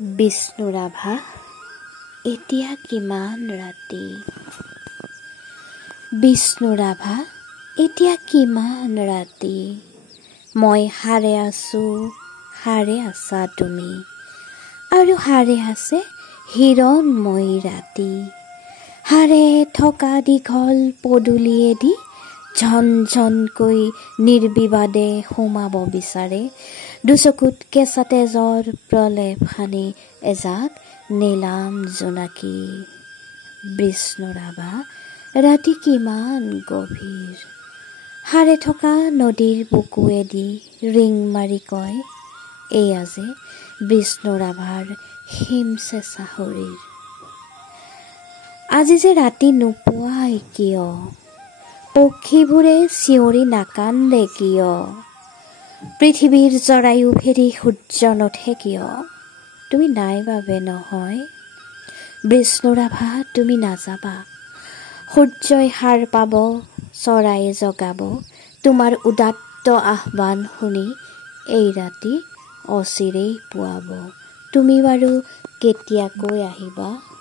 বিষ্ণুৰাভা এতিয়া কিমান ৰাতি। বিষ্ণুৰাভা এতিয়া কিমান ৰাতি। মই সাৰে আছোঁ, সাৰে আছা তুমি, আৰু সাৰে আছে হিৰণময়ী ৰাতি। সাৰে থকা দীঘল পদূলিয়েদি ঝন ঝনকৈ নিৰ্বিবাদে সোমাব বিচাৰে দুচকুত কেঁচা তেজৰ প্ৰলেপ সানি এজাক নীলাম জোনাকী। বিষ্ণুৰাভা ৰাতি কিমান গভীৰ। সাৰে থকা নদীৰ বুকুৱেদি ৰিং মাৰি কয়, এয়া যে বিষ্ণুৰাভাৰ হিমচেঁচা শৰীৰ। আজি যে ৰাতি নোপোৱাই কিয়? পক্ষীবোৰে চিঞৰি নাকান্দে কিয়? পৃথিৱীৰ জৰায়ু ফেৰি সূৰ্য নুঠে কিয়? তুমি নাই বাবে নহয়। বিষ্ণুৰাভা তুমি নাযাবা। সূৰ্যই সাৰ পাব, চৰাই জগাব তোমাৰ উদাত্ত আহ্বান শুনি এই ৰাতি অচিৰেই পুৱাব। তুমি বাৰু কেতিয়াকৈ আহিবা?